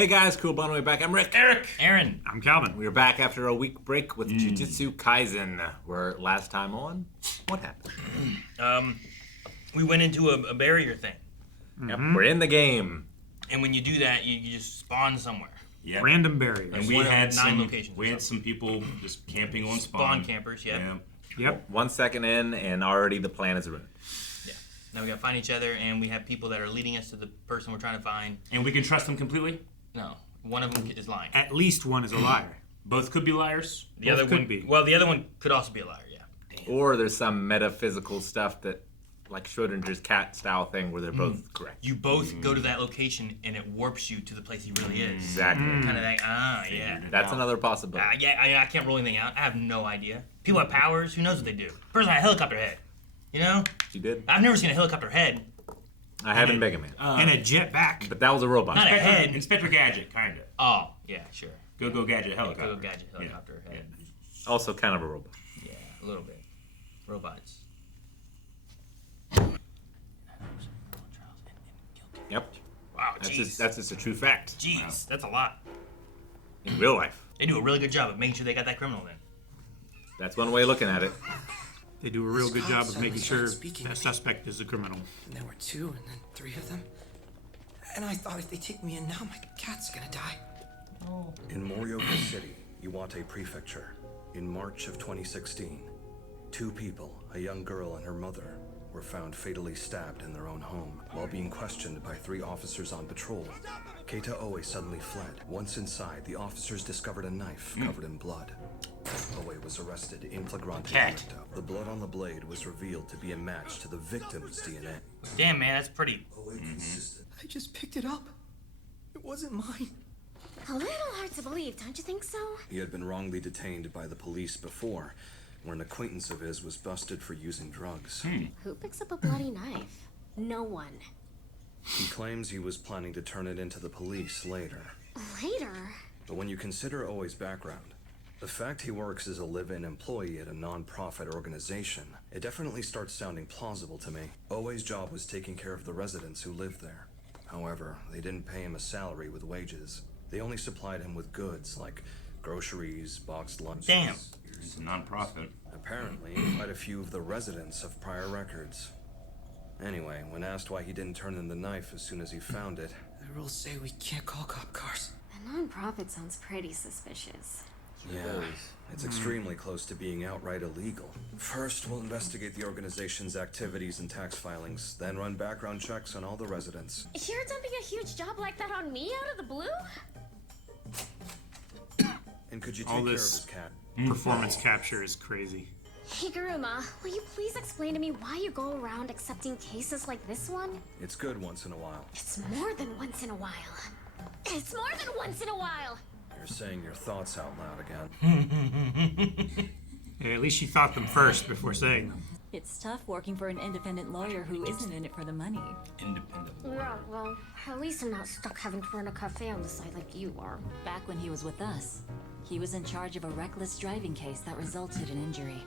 Hey guys, cool blowing way back. I'm Rick. Eric. Aaron. I'm Calvin. We are back after a week break with Jujutsu Kaisen. Where last time on, what happened? We went into a barrier thing. Yep, we're in the game. And when you do that, you just spawn somewhere. Yep. Random barriers. And we One of had 9 some locations. we had some people just camping on Spawn campers, yeah. Yep. 1 second in, and already the plan is ruined. Yeah. Now we gotta find each other, and we have people that are leading us to the person we're trying to find. And we can trust them completely? No, one of them is lying. At least one is a liar. Both could be liars? The Both other could one, be. well, the other one could also be a liar. Yeah. Or there's some metaphysical stuff that, like Schrodinger's cat style thing, where they're both correct. You both go to that location, and it warps you to the place he really is. Exactly. Kind of like, yeah. That's another possibility. I can't rule anything out. I have no idea. People have powers. Who knows what they do? Person had a helicopter head. You know? You did? I've never seen a helicopter head. I haven't Mega Man. And a jet back. But that was a robot. Not a head. Inspector Gadget, kind of. Oh, yeah, sure. Go Gadget helicopter. Go Gadget helicopter head. Also kind of a robot. Yeah, a little bit. Robots. Yep. Wow, That's jeez. just a true fact. Jeez, that's a lot. In real life. They do a really good job of making sure they got that criminal then. That's one way of looking at it. They do a real good job of making sure that suspect is a criminal. And there were 2 and then 3 of them. And I thought if they take me in now, my cat's gonna die. In Morioka City, Iwate Prefecture, in March of 2016, 2 people, a young girl and her mother, were found fatally stabbed in their own home. While being questioned by 3 officers on patrol, Keita Oe suddenly fled. Once inside, the officers discovered a knife covered in blood. Oe was arrested in flagrante delicto. The blood on the blade was revealed to be a match to the victim's DNA. Damn, man, that's pretty. I just picked it up. It wasn't mine. A little hard to believe, don't you think so? He had been wrongly detained by the police before, where an acquaintance of his was busted for using drugs. Who picks up a bloody knife? No one. He claims he was planning to turn it into the police later. Later? But when you consider Oe's background, the fact he works as a live-in employee at a non-profit organization, it definitely starts sounding plausible to me. Oe's job was taking care of the residents who lived there. However, they didn't pay him a salary with wages. They only supplied him with goods like groceries, boxed lunches. Damn. It's a non-profit. Apparently, quite a few of the residents have prior records. Anyway, when asked why he didn't turn in the knife as soon as he found it, The rules say we can't call cop cars. A non-profit sounds pretty suspicious. yeah, it's extremely close to being outright illegal. First, we'll investigate the organization's activities and tax filings, then run background checks on all the residents. You're dumping a huge job like that on me out of the blue? And could you take All care of this- his cat? Performance capture is crazy. Higuruma, will you please explain to me why you go around accepting cases like this one? It's good once in a while. It's more than once in a while. It's more than once in a while! You're saying your thoughts out loud again. Yeah, at least she thought them first before saying them. It's tough working for an independent lawyer who isn't in it for the money. Independent. Yeah, well, at least I'm not stuck having to run a cafe on the side like you are. Back when he was with us, he was in charge of a reckless driving case that resulted in injury.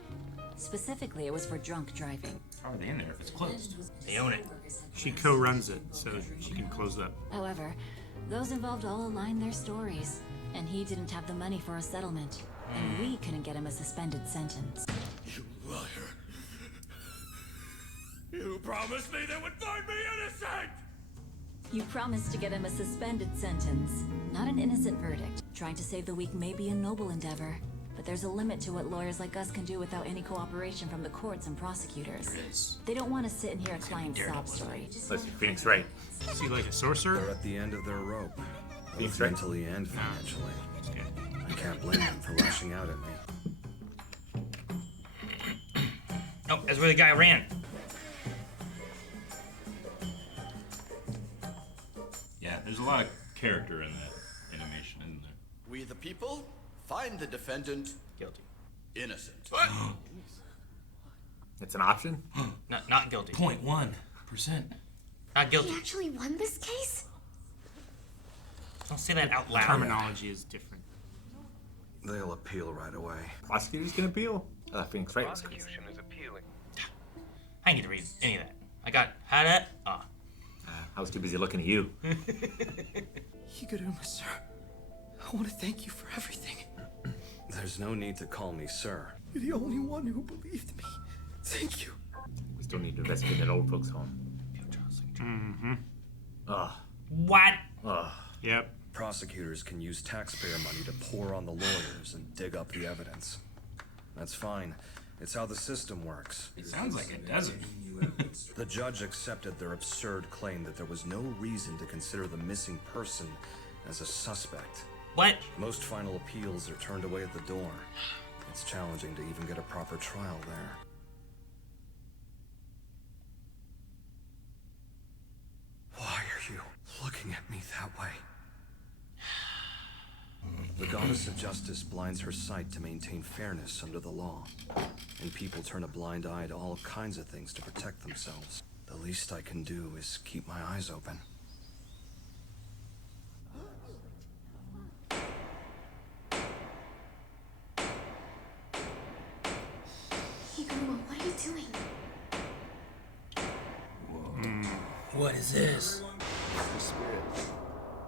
Specifically, it was for drunk driving. How are they in there if it's closed? They own it. She co-runs it, so she can close up. However, those involved all aligned their stories, and he didn't have the money for a settlement, and we couldn't get him a suspended sentence. You liar. You promised me they would find me innocent! You promised to get him a suspended sentence, not an innocent verdict. Trying to save the weak may be a noble endeavor, but there's a limit to what lawyers like us can do without any cooperation from the courts and prosecutors. They don't want to sit and hear a client's sob story. Listen, Phoenix Wright. Is he like a They're sorcerer? at the end of their rope, Being both straight. mentally and financially. I can't blame them for lashing out at me. Oh, that's where the guy ran. Yeah, there's a lot of character in that animation, isn't there? We the people find the defendant Guilty. innocent. It's an option? Not guilty. 0.1%. Not He guilty. actually won this case? Don't say that out loud. Terminology is different. They'll appeal right away. Prosecutors can appeal. Phoenix Wright was crazy. Prosecution is appealing. I didn't get to read any of that. I got how that. I was too busy looking at you. Higuruma, sir. I want to thank you for everything. There's no need to call me sir. You're the only one who believed me. Thank you. We still need to investigate that old folks' home. Mm-hmm. Ugh. What? Ugh. Yep. Prosecutors can use taxpayer money to pour on the lawyers and dig up the evidence. That's fine. It's how the system works. It sounds like it doesn't. The judge accepted their absurd claim that there was no reason to consider the missing person as a suspect. What? Most final appeals are turned away at the door. It's challenging to even get a proper trial there. Why are you looking at me that way? The goddess of justice blinds her sight to maintain fairness under the law, and people turn a blind eye to all kinds of things to protect themselves. The least I can do is keep my eyes open. Higuruma, what are you doing? What is this?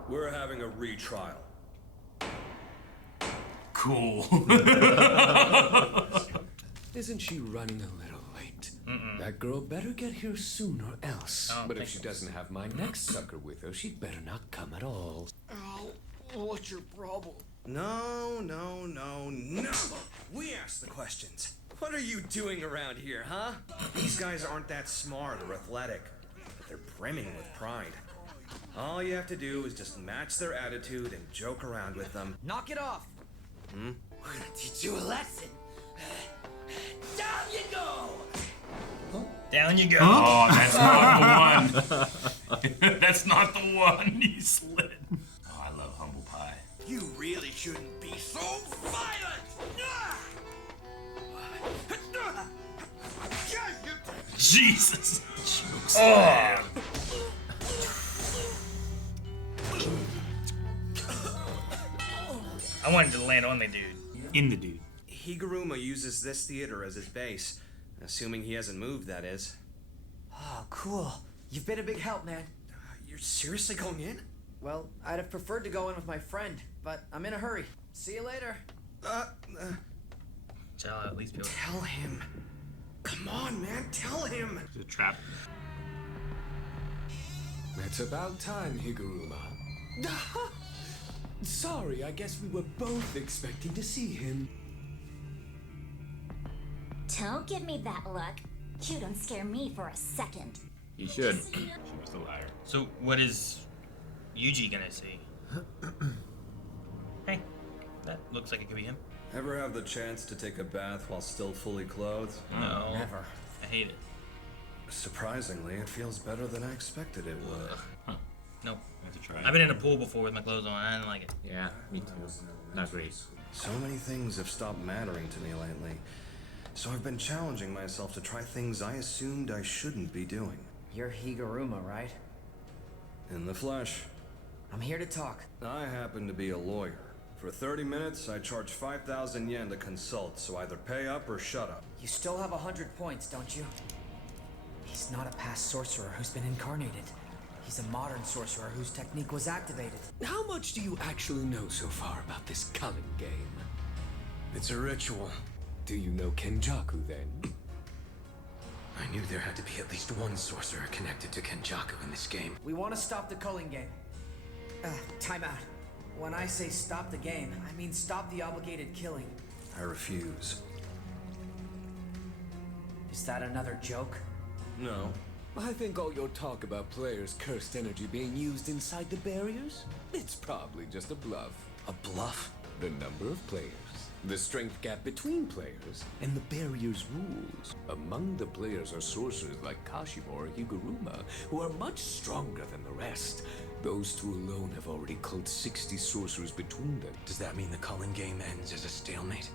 We're having a retrial. Cool. Isn't she running a little late? That girl better get here soon or else. But if she doesn't have my next sucker with her, she'd better not come at all. What's your problem? No. We ask the questions. What are you doing around here, huh? These guys aren't that smart or athletic, but they're brimming with pride. All you have to do is just match their attitude and joke around with them. Knock it off. Hmm? We're gonna teach you a lesson. Down you go. Down you go. Oh, that's not the one. That's not the one he slid. Oh, I love humble pie. You really shouldn't be so violent! Jesus. Oh. I wanted to land on the dude. In the dude. Higuruma uses this theater as his base, assuming he hasn't moved, that is. Oh, cool. You've been a big help, man. You're seriously going in? Well, I'd have preferred to go in with my friend, but I'm in a hurry. See you later. Shall I at least be able to... Tell him. Come on, man, tell him. It's a trap. It's about time, Higuruma. Sorry, I guess we were both expecting to see him. Don't give me that look. You don't scare me for a second. You should. She was a liar. So, what is Yuji gonna see? Hey, that looks like it could be him. Ever have the chance to take a bath while still fully clothed? No. Never. I hate it. Surprisingly, it feels better than I expected it would. Nope. I have to try I've been in a pool before with my clothes on. I didn't like it. Yeah, me too. Not great. So many things have stopped mattering to me lately. So I've been challenging myself to try things I assumed I shouldn't be doing. You're Higuruma, right? In the flesh. I'm here to talk. I happen to be a lawyer. For 30 minutes, I charge 5,000 yen to consult, so either pay up or shut up. You still have 100 points, don't you? He's not a past sorcerer who's been incarnated. He's a modern sorcerer whose technique was activated. How much do you actually know so far about this Cullen game? It's a ritual. Do you know Kenjaku, then? I knew there had to be at least one sorcerer connected to Kenjaku in this game. We want to stop the culling game. Time out. When I say stop the game, I mean stop the obligated killing. I refuse. Is that another joke? No. I think all your talk about players' cursed energy being used inside the barriers, it's probably just a bluff. A bluff? The number of players, the strength gap between players, and the barrier's rules. Among the players are sorcerers like Kashimo or Higuruma, who are much stronger than the rest. Those two alone have already culled 60 sorcerers between them. Does that mean the culling game ends as a stalemate?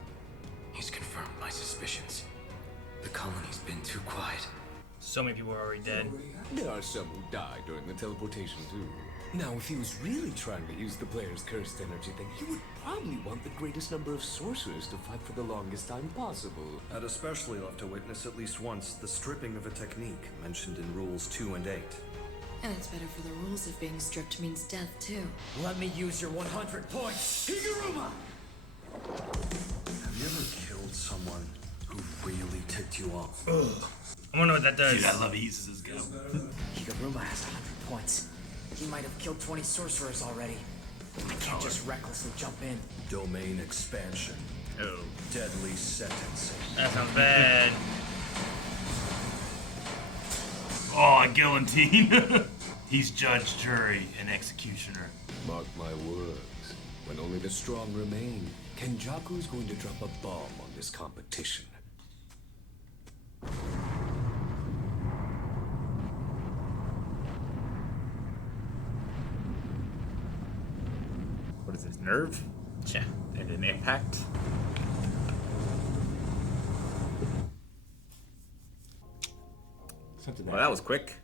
He's confirmed my suspicions. The colony's been too quiet. So many people are already dead. There are some who died during the teleportation too. Now, if he was really trying to use the player's cursed energy, then he would probably want the greatest number of sorcerers to fight for the longest time possible. I'd especially love to witness at least once the stripping of a technique mentioned in Rules 2 and 8. And it's better for the rules if being stripped means death, too. Let me use your 100 points. Higuruma! Have you ever killed someone who really ticked you off? I wonder what that does. Dude, I love he uses his gun. Higuruma has 100 points. He might have killed 20 sorcerers already. I can't just recklessly jump in. Domain expansion. Oh. Deadly sentencing. That sounds bad. Oh, guillotine. He's judge, jury, and executioner. Mark my words. When only the strong remain, Kenjaku's going to drop a bomb on this competition. What is this, nerve? Yeah. And an impact? Something Well, that was quick.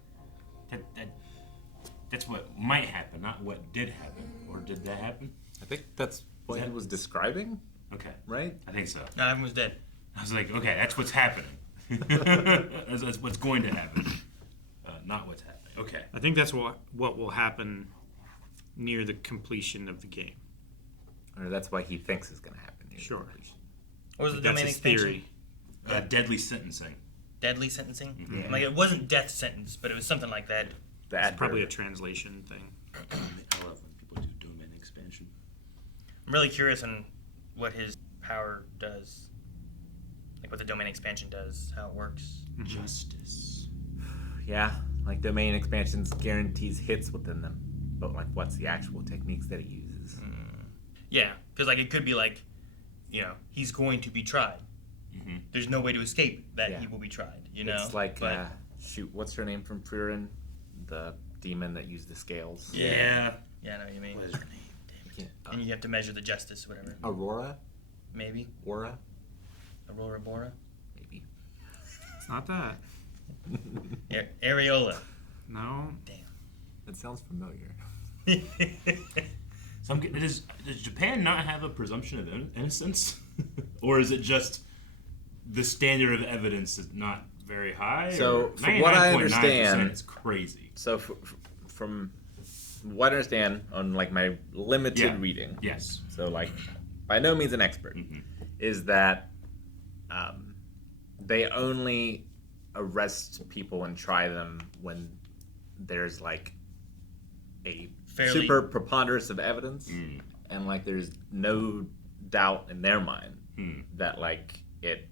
That's what might happen, not what did happen. Or did that happen? I think that's what he was describing, Okay. right? I think so. No, everyone's dead. I was like, okay, that's what's happening. that's what's going to happen. Not what's happening. Okay. I think that's what will happen near the completion of the game. Or that's what he thinks is going to happen. Sure. What was the That's domain his expansion? theory. Deadly sentencing. Deadly sentencing? Yeah. Like, it wasn't death sentence, but it was something like that. It's probably a translation thing. I love when people do domain expansion. I'm really curious on what his power does. Like, what the domain expansion does, how it works. Justice. Yeah, like domain expansions guarantees hits within them. But like, what's the actual techniques that he uses? Yeah, because, like, it could be like, you know, he's going to be tried. Mm-hmm. There's no way to escape that Yeah. he will be tried, you know? It's like, But- shoot, what's her name from Frieren? The demon that used the scales. Yeah. Yeah, I know what you mean. What is her name? And you have to measure the justice, whatever. Aurora? Maybe. Aura? Aurora Bora? Maybe. It's not that. Areola. No. Damn. That sounds familiar. So does Japan not have a presumption of innocence? Or is it just the standard of evidence is not very high? So, or from what I 99.9% understand, it's crazy. So, from what I understand on like my limited reading, Yes. so like by no means an expert, is that they only arrest people and try them when there's like a super preponderance of evidence, and like there's no doubt in their mind that like it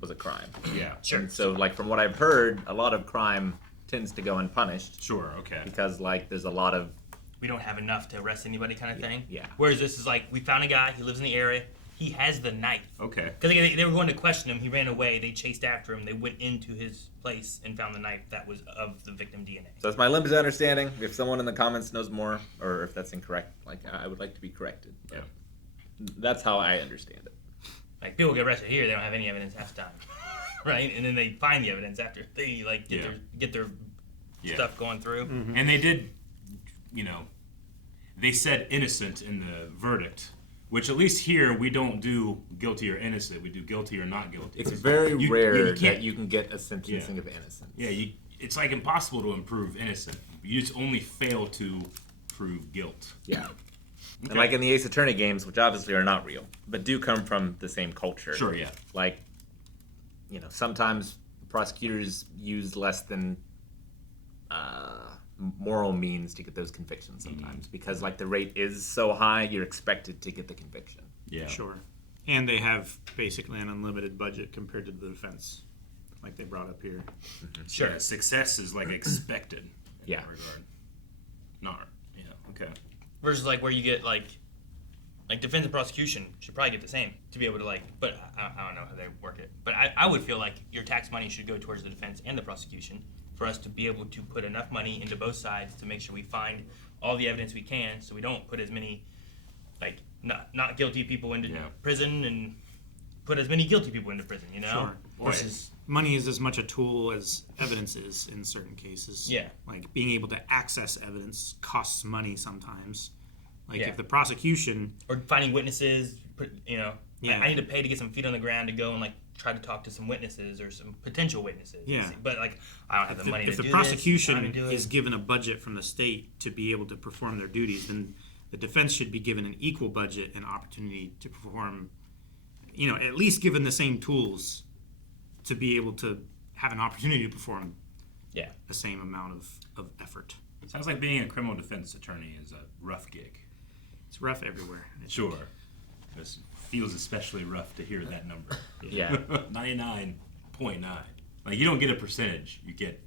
was a crime. Yeah. Sure. And so like from what I've heard, a lot of crime tends to go unpunished. Sure, okay. Because like there's a lot of We don't have enough to arrest anybody kind of thing. Yeah. Whereas this is like, we found a guy, he lives in the area, he has the knife. Okay. Because they were going to question him, he ran away, they chased after him, they went into his place and found the knife that was of the victim DNA. So that's my limited understanding. If someone in the comments knows more, or if that's incorrect, like I would like to be corrected. Yeah. That's how I understand it. Like, people get arrested here, they don't have any evidence half the time. Right? And then they find the evidence after they like get their stuff going through. Mm-hmm. And they did, you know, they said innocent in the verdict, which at least here we don't do guilty or innocent. We do guilty or not guilty. It's very rare you that you can get a sentencing of innocence. Yeah, it's like impossible to improve innocent. You just only fail to prove guilt. Yeah. Okay. And like in the Ace Attorney games, which obviously are not real, but do come from the same culture. Sure, yeah. Like, you know, sometimes prosecutors use less than moral means to get those convictions sometimes because like the rate is so high, you're expected to get the conviction. Yeah. Sure. And they have basically an unlimited budget compared to the defense, like they brought up here. Sure. Yeah, success is like expected in Yeah. that regard. Not, okay. Versus like where you get like defense and prosecution should probably get the same to be able to like, but I don't know how they work it. But I would feel like your tax money should go towards the defense and the prosecution for us to be able to put enough money into both sides to make sure we find all the evidence we can, so we don't put as many like not guilty people into prison and put as many guilty people into prison, you know? Sure. Versus money is as much a tool as evidence is in certain cases. Yeah. Like being able to access evidence costs money sometimes. Like Yeah. if the prosecution or finding witnesses, I need to pay to get some feet on the ground to go and like try to talk to some witnesses or some potential witnesses. Yeah. But like, I don't have the money to do this. If the prosecution time to do it. is given a budget from the state to be able to perform their duties, then the defense should be given an equal budget and opportunity to perform, at least given the same tools to be able to have an opportunity to perform the same amount of effort. It sounds like being a criminal defense attorney is a rough gig. It's rough everywhere. Sure. This feels especially rough to hear that number. Yeah. 99.9. Like, you don't get a percentage. You get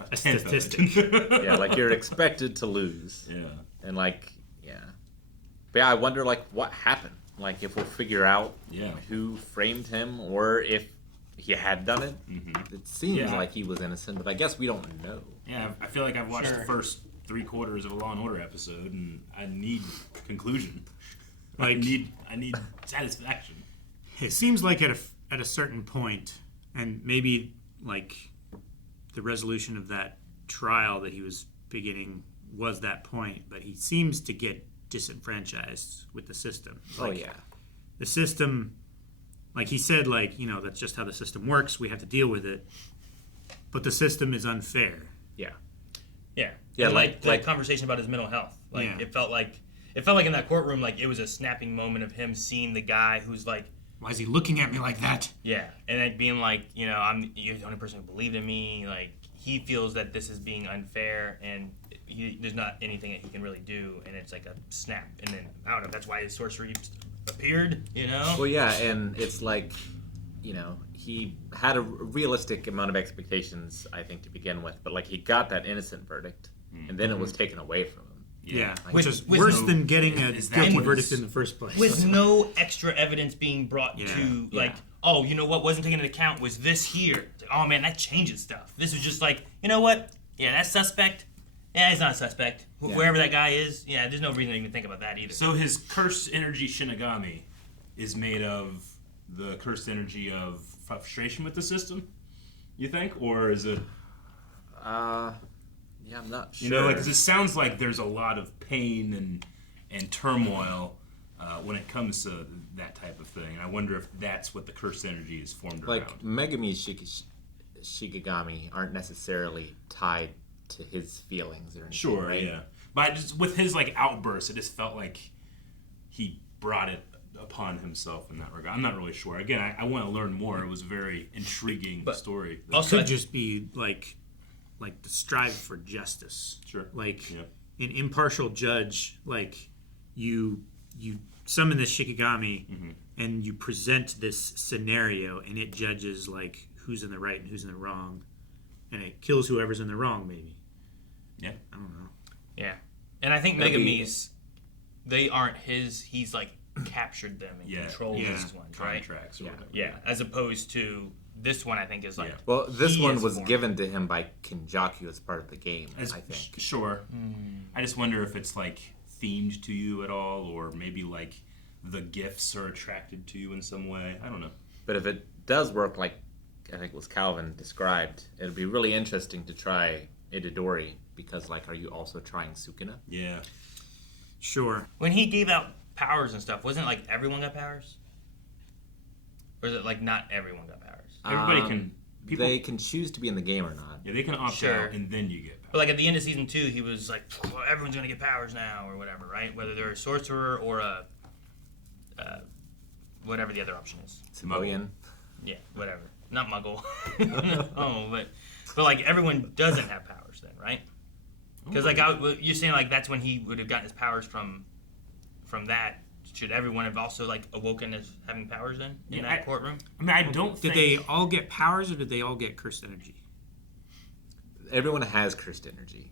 A tenth of it. statistic. Yeah, like you're expected to lose. Yeah. And like, but yeah, I wonder like what happened. Like if we'll figure out who framed him or if he had done it. Mm-hmm. It seems like he was innocent, but I guess we don't know. Yeah, I feel like I've watched the first 3/4 of a Law and Order episode, and I need conclusion. Like I need satisfaction. It seems like at a certain point, and maybe like the resolution of that trial that he was beginning was that point, but he seems to get disenfranchised with the system. Like, the system, like he said, that's just how the system works. We have to deal with it, but the system is unfair. Yeah, and like the conversation about his mental health. It felt like in that courtroom, like it was a snapping moment of him seeing the guy who's like, why is he looking at me like that? Yeah, and like being like, you're the only person who believed in me. Like he feels that this is being unfair, and there's not anything that he can really do, and it's like a snap. And then I don't know if that's why his sorcery appeared. Well, yeah, and it's like, he had a realistic amount of expectations, I think, to begin with, but like he got that innocent verdict, and then it was taken away from him. Yeah, like, which is worse than getting a guilty verdict in the first place. With no extra evidence being brought to, oh, you know what wasn't taken into account was this here. Like, oh, man, that changes stuff. This was just like, you know what? Yeah, that's suspect. Yeah, he's not a suspect. Wherever that guy is, there's no reason to even think about that either. So his cursed energy Shinigami is made of the cursed energy of frustration with the system, you think? Or is it... Yeah, I'm not sure. Like, 'cause it sounds like there's a lot of pain and turmoil when it comes to that type of thing. And I wonder if that's what the cursed energy is formed around. Like, Megami's Shikigami aren't necessarily tied to his feelings or anything, Sure, right? yeah. But just with his, outbursts, it just felt like he brought it upon himself in that regard. I'm not really sure. Again, I want to learn more. It was a very intriguing story. It could just be, like the strive for justice. Sure. An impartial judge, you summon this Shikigami and you present this scenario and it judges who's in the right and who's in the wrong, and it kills whoever's in the wrong, maybe. Yeah. I don't know. Yeah. And I think Megami's, they aren't his, he's captured them and controlled these ones, right? Contracts or whatever. Yeah. As opposed to this one, I think is Well, this one was given to him by Kenjaku as part of the game, I think. Sure. I just wonder if it's themed to you at all, or maybe the gifts are attracted to you in some way. I don't know. But if it does work like I think it was Calvin described, it'd be really interesting to try Itadori, because are you also trying Sukuna? Yeah. Sure. When he gave out powers and stuff, wasn't it everyone got powers? Or is it not everyone got powers? Everybody can. They can choose to be in the game or not. Yeah, they can opt out, and then you get powers. But at the end of season 2, he was well, everyone's gonna get powers now, or whatever, right? Whether they're a sorcerer or a whatever the other option is. Samoan. Yeah, whatever. Not Muggle. No, but everyone doesn't have powers then, right? Because you're saying that's when he would have gotten his powers from that. Should everyone have also awoken as having powers then in that courtroom? I mean, I don't think... Did they all get powers, or did they all get cursed energy? Everyone has cursed energy.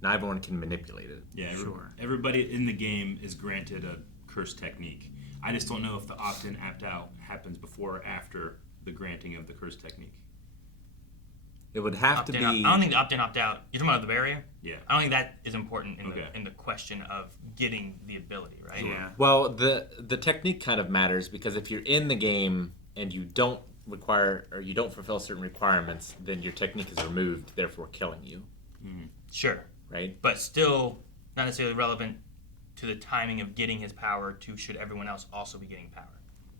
Not everyone can manipulate it. Yeah, sure. Everybody in the game is granted a cursed technique. I just don't know if the opt-in, opt-out happens before or after the granting of the cursed technique. It would have to be... I don't think the opt-in, opt-out... You're talking about the barrier? Yeah. I don't think that is important in the question of getting the ability, right? Yeah. Well, the technique kind of matters, because if you're in the game and you don't fulfill certain requirements, then your technique is removed, therefore killing you. Mm-hmm. Sure. Right? But still not necessarily relevant to the timing of getting his power to should everyone else also be getting power.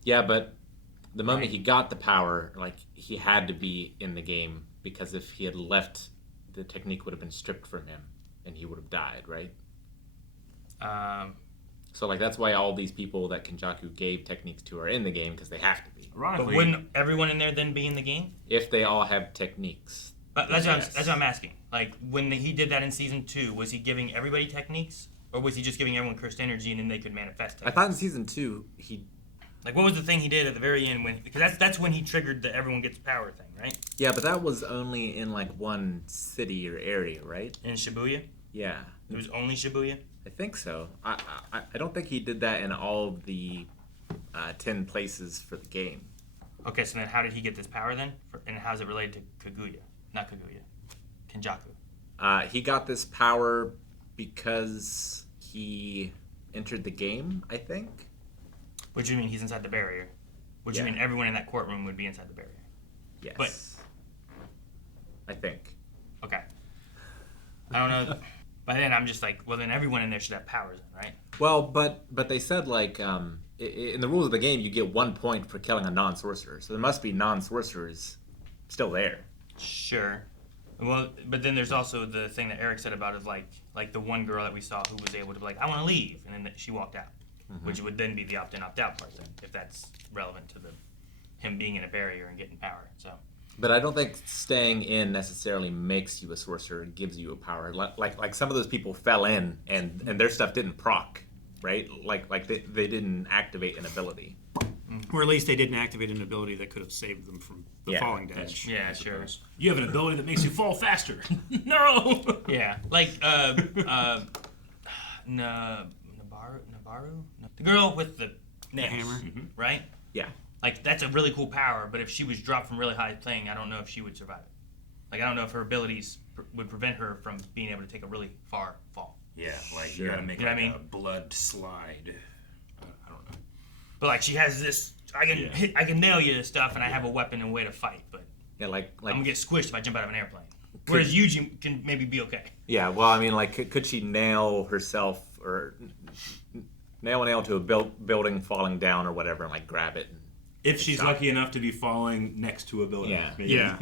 Yeah, but the moment he got the power, like, he had to be in the game, because if he had left, the technique would have been stripped from him, and he would have died, right? So, like, that's why all these people that Kenjaku gave techniques to are in the game, because they have to be. But wouldn't everyone in there then be in the game? If they all have techniques. But that's what I'm asking. Like, when he did that in Season 2, was he giving everybody techniques? Or was he just giving everyone cursed energy and then they could manifest techniques? I thought in Season 2, he... Like, what was the thing he did at the very end? Because that's when he triggered the everyone gets power thing, right? Yeah, but that was only in, like, one city or area, right? In Shibuya? Yeah. It was only Shibuya? I think so. I don't think he did that in all of the 10 places for the game. Okay, so then how did he get this power then? And how's it related to Kaguya? Not Kaguya. Kenjaku. He got this power because he entered the game, I think. What do you mean he's inside the barrier? What do you mean everyone in that courtroom would be inside the barrier? Yes. But I think. Okay. I don't know. But then I'm just like, well, then everyone in there should have powers, right? Well, but they said, like, in the rules of the game, you get 1 point for killing a non-sorcerer. So there must be non-sorcerers still there. Sure. Well, but then there's also the thing that Eric said about is like the one girl that we saw who was able to be like, I want to leave, and then she walked out, which would then be the opt-in, opt-out part then, if that's relevant to him being in a barrier and getting power. So. But I don't think staying in necessarily makes you a sorcerer and gives you a power. Like some of those people fell in and their stuff didn't proc, right? Like they didn't activate an ability. Or at least they didn't activate an ability that could have saved them from the falling damage. Yeah, sure. You have an ability that makes you fall faster. No! Yeah, like Nabaru? The girl with the nails, hammer? right? Yeah. Like, that's a really cool power, but if she was dropped from really high playing, I don't know if she would survive it. Like, I don't know if her abilities would prevent her from being able to take a really far fall. Yeah, like, you gotta make a blood slide. I don't know. But, like, she has this, I can nail you to stuff, and I have a weapon and a way to fight, but yeah, like I'm gonna get squished if I jump out of an airplane. Whereas Yuji can maybe be okay. Yeah, well, I mean, like, could she nail herself or nail a nail to a building falling down or whatever and, like, grab it? If she's lucky enough to be falling next to a building. Yeah. Maybe. Yeah.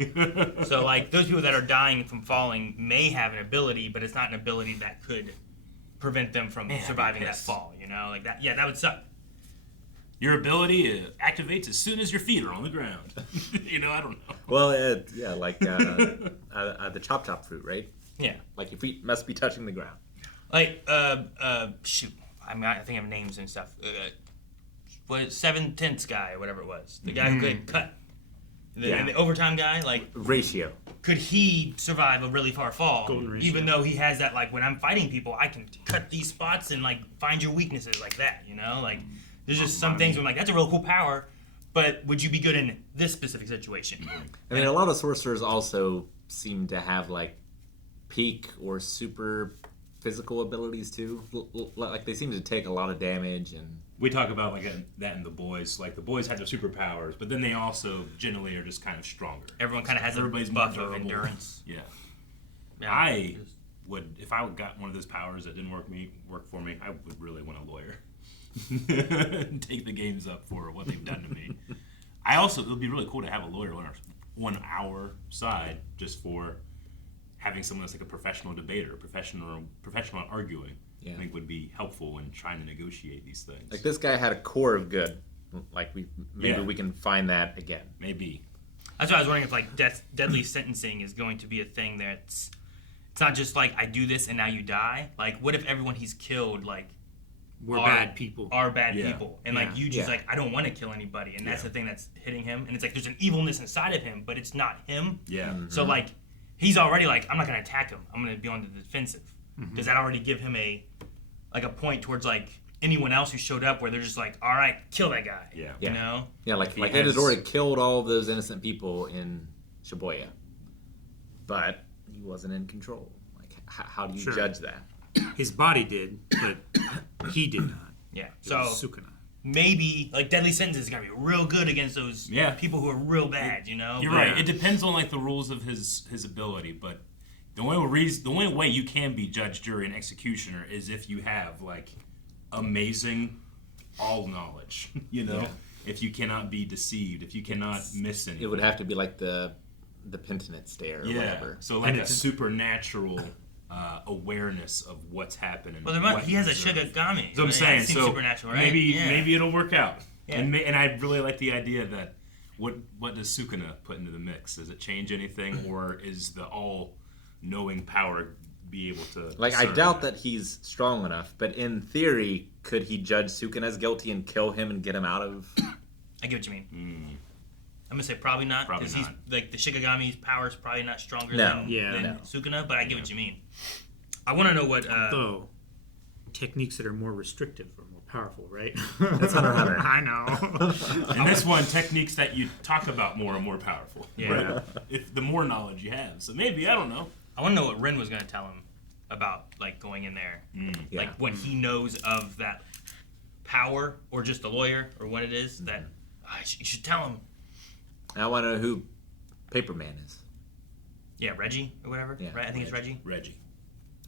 So, like, those people that are dying from falling may have an ability, but it's not an ability that could prevent them from surviving that fall, you know? Like, that, yeah, that would suck. Your ability activates as soon as your feet are on the ground. You know, I don't know. Well, yeah, like the chop fruit, right? Yeah. Like, your feet must be touching the ground. Like, shoot. I mean, I think of names and stuff. What, 7/10 guy or whatever it was. The guy who could cut. The overtime guy, like... Ratio. Could he survive a really far fall? Golden ratio. Even though he has that, like, when I'm fighting people, I can cut these spots and, like, find your weaknesses like that, you know? Like, there's just some things where I'm like, that's a real cool power, but would you be good in this specific situation? I mean, a lot of sorcerers also seem to have, like, peak or super physical abilities, too. Like, they seem to take a lot of damage and... We talk about like that in the boys. Like the boys have their superpowers, but then they also generally are just kind of stronger. Everyone kind of has Everybody's a buff more of durable. endurance. Yeah. I would, if I got one of those powers that didn't work for me, I would really want a lawyer. Take the games up for what they've done to me. It would be really cool to have a lawyer on our side just for having someone that's like a professional debater, professional arguing. Yeah. I think would be helpful in trying to negotiate these things. Like, this guy had a core of good. Like, maybe we can find that again. Maybe. That's why I was wondering if, like, deadly sentencing is going to be a thing that's... It's not just, like, I do this and now you die. Like, what if everyone he's killed, like... We're bad people. Are bad people. And, like, Yeah. Yuji's like, I don't want to kill anybody. And that's the thing that's hitting him. And it's like, there's an evilness inside of him, but it's not him. Yeah. Mm-hmm. So, like, he's already like, I'm not going to attack him. I'm going to be on the defensive. Mm-hmm. Does that already give him a point towards, like, anyone else who showed up where they're just like, all right, kill that guy. Yeah. You know? Yeah, like it had already killed all of those innocent people in Shibuya. But he wasn't in control. Like, how do you judge that? His body did, but he did not. Yeah. So Sukuna. Maybe, like, deadly sentence is going to be real good against those people who are real bad, you know? You're right. It depends on, like, the rules of his ability, but the only way you can be judge, jury, and executioner is if you have, like, amazing all knowledge, you know? if you cannot be deceived, if you cannot miss anything. It would have to be like the penitence stare or whatever. So like a supernatural awareness of what's happening. Well, he has a Shikigami. So I'm saying, so supernatural, right? maybe it'll work out. Yeah. And I really like the idea that what does Sukuna put into the mix? Does it change anything, or is the all-knowing power be able to? Like, I doubt that he's strong enough, but in theory, could he judge Sukuna as guilty and kill him and get him out of? I get what you mean. I'm gonna say probably not, because he's like the Shikigami's power is probably not stronger than Sukuna, but I get what you mean. I want to know what. Though techniques that are more restrictive are more powerful, right? That's Hunter x Hunter. I know. And this one, techniques that you talk about more are more powerful. Yeah. Right? If the more knowledge you have, so maybe I don't know. I want to know what Rin was gonna tell him about like going in there, like what he knows of that power, or just the lawyer, or what it is that you should tell him. I want to know who Paperman is. Yeah, Reggie or whatever. Yeah, right? I think it's Reggie.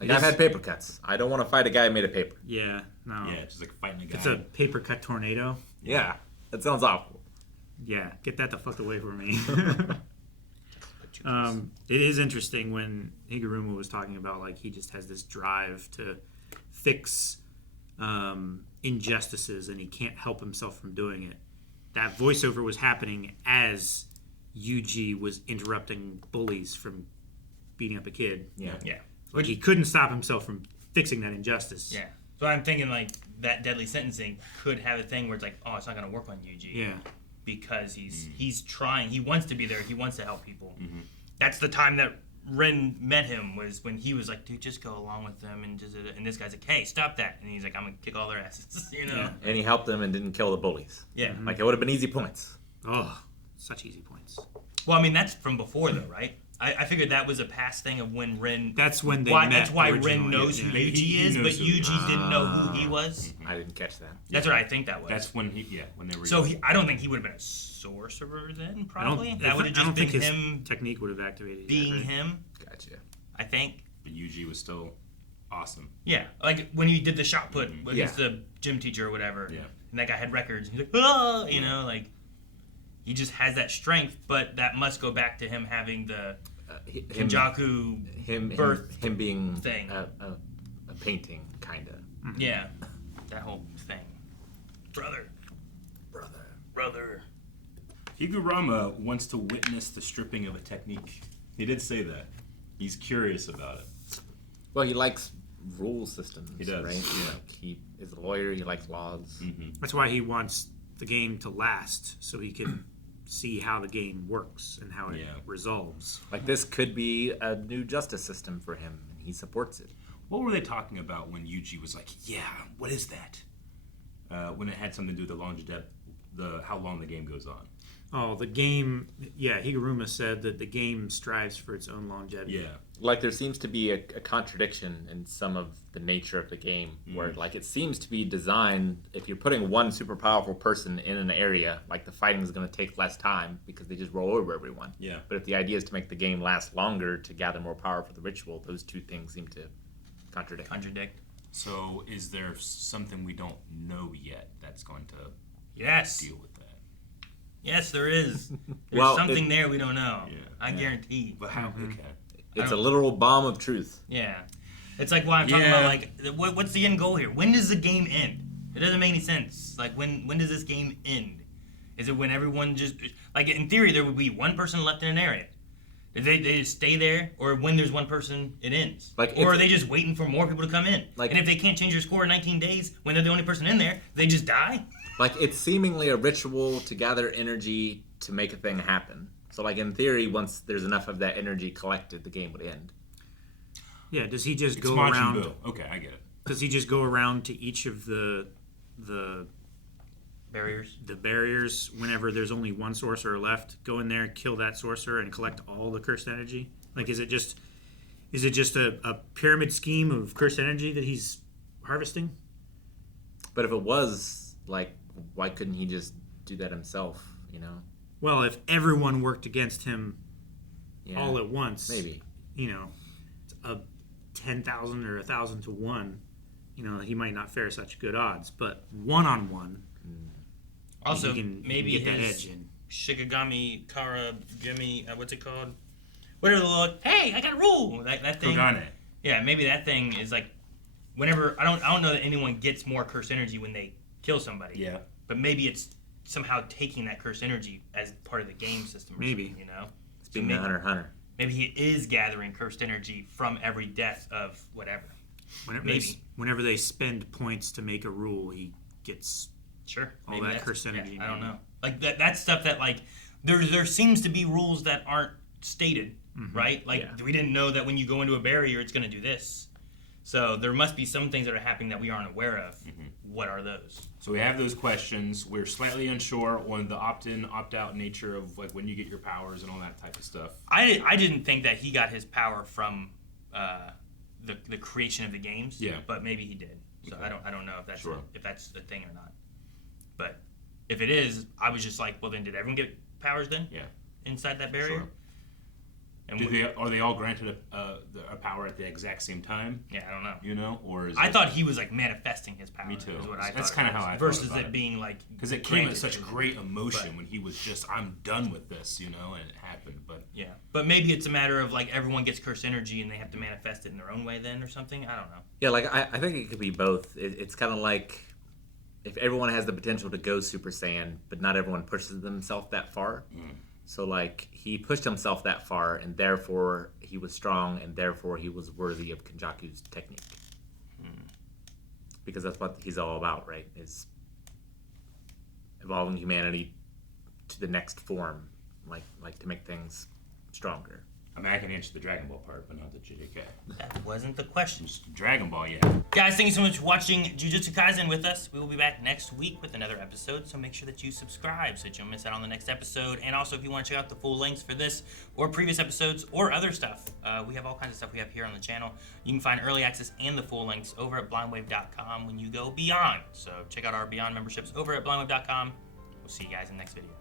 Like, I've had paper cuts. I don't want to fight a guy made of paper. Yeah, no. Yeah, just like fighting a guy. It's a paper cut tornado. Yeah, that sounds awful. Yeah, get that the fuck away from me. It is interesting when Higuruma was talking about, like, he just has this drive to fix injustices and he can't help himself from doing it. That voiceover was happening as Yuji was interrupting bullies from beating up a kid. Yeah. Like, he couldn't stop himself from fixing that injustice. Yeah. So I'm thinking, like, that deadly sentencing could have a thing where it's like, oh, it's not going to work on Yuji. Yeah. Because he's trying. He wants to be there. He wants to help people. That's the time that Rin met him, was when he was like, dude, just go along with them. And this guy's like, hey, stop that. And he's like, I'm going to kick all their asses, you know? Yeah. And he helped them and didn't kill the bullies. Yeah. Like, it would have been easy points. Oh, such easy points. Well, I mean, that's from before, though, right? I figured that was a past thing of when Rin... That's when they met. That's why Rin knows who Yuji is, but Yuji didn't know who he was. I didn't catch that. That's what I think that was. That's when when they were... So I don't think he would have been a sorcerer then, probably. That would have just been him... technique would have activated being him. Gotcha. I think. But Yuji was still awesome. Yeah, like when he did the shot put against the gym teacher or whatever. Yeah. And that guy had records. And he's like, ah! You know, like... He just has that strength, but that must go back to him having the... Kenjaku birth him being thing. A painting, kind of. Yeah, that whole thing. Brother. Higuruma wants to witness the stripping of a technique. He did say that. He's curious about it. Well, he likes rule systems. He does. Right? Yeah. He is a lawyer. He likes laws. That's why he wants the game to last, so he can see how the game works and how it resolves. Like, this could be a new justice system for him, and he supports it. What were they talking about when Yuji was like, yeah, what is that? When it had something to do with the longevity, how long the game goes on. Oh, the game, Higuruma said that the game strives for its own longevity. Yeah. Like, there seems to be a contradiction in some of the nature of the game, where, like, it seems to be designed, if you're putting one super powerful person in an area, like, the fighting is going to take less time because they just roll over everyone. Yeah. But if the idea is to make the game last longer to gather more power for the ritual, those two things seem to contradict. So is there something we don't know yet that's going to deal with that? Yes, there is. There's something there we don't know. Yeah. I guarantee. But how? Okay. It's a literal bomb of truth. Yeah. It's like why I'm talking about, like, what's the end goal here? When does the game end? It doesn't make any sense. Like, when does this game end? Is it when everyone just... Like, in theory, there would be one person left in an area. Did they just stay there? Or when there's one person, it ends? Like, or are they just waiting for more people to come in? Like, and if they can't change their score in 19 days, when they're the only person in there, they just die? Like, it's seemingly a ritual to gather energy to make a thing happen. So, like, in theory, once there's enough of that energy collected, the game would end. Yeah, does he just go around... Okay, I get it. Does he just go around to each of the barriers? The barriers, whenever there's only one sorcerer left, go in there, kill that sorcerer, and collect all the cursed energy? Like, is it just a pyramid scheme of cursed energy that he's harvesting? But if it was, like, why couldn't he just do that himself, you know? Well, if everyone worked against him all at once, maybe, you know, a 10,000 or 1,000 to 1, you know, he might not fare such good odds. But one-on-one, Also, he can maybe get that his edge in. Shikigami, Kara, Jimmy, what's it called? Whatever the look. Hey, I got a rule. That thing. Kogane. Yeah, maybe that thing is like, whenever I don't know that anyone gets more curse energy when they kill somebody. Yeah. But maybe it's somehow taking that curse energy as part of the game system. Or Maybe. something, you know. Speaking of Hunter. Maybe he is gathering cursed energy from every death of whatever. Whenever they spend points to make a rule, he gets all that curse energy. I don't know. Like that's stuff that like there seems to be rules that aren't stated, right? Like we didn't know that when you go into a barrier, it's going to do this. So there must be some things that are happening that we aren't aware of. What are those? So we have those questions. We're slightly unsure on the opt-in, opt-out nature of like when you get your powers and all that type of stuff. I didn't think that he got his power from the creation of the games. Yeah. But maybe he did. So Okay. I don't know if that's if that's a thing or not. But if it is, I was just like, well, then did everyone get powers then? Yeah. Inside that barrier. Sure. And are they all granted a power at the exact same time? Yeah, I don't know. You know, or is I thought he was like manifesting his power. Me too. Is what I That's thought kind of how I versus thought about it being like because it came with such great emotion when he was just, I'm done with this, you know, and it happened. But yeah, but maybe it's a matter of like everyone gets cursed energy and they have to manifest it in their own way then or something. I don't know. Yeah, like I think it could be both. It's kind of like if everyone has the potential to go Super Saiyan, but not everyone pushes themselves that far. So like he pushed himself that far, and therefore he was strong, and therefore he was worthy of Kenjaku's technique. Because that's what he's all about, right? Is evolving humanity to the next form, like to make things stronger. I mean, I can answer the Dragon Ball part, but not the JJK. That wasn't the question. Dragon Ball, yeah. Guys, thank you so much for watching Jujutsu Kaisen with us. We will be back next week with another episode, so make sure that you subscribe so that you don't miss out on the next episode. And also, if you want to check out the full links for this or previous episodes or other stuff, we have all kinds of stuff we have here on the channel. You can find early access and the full links over at blindwave.com when you go beyond. So check out our Beyond memberships over at blindwave.com. We'll see you guys in the next video.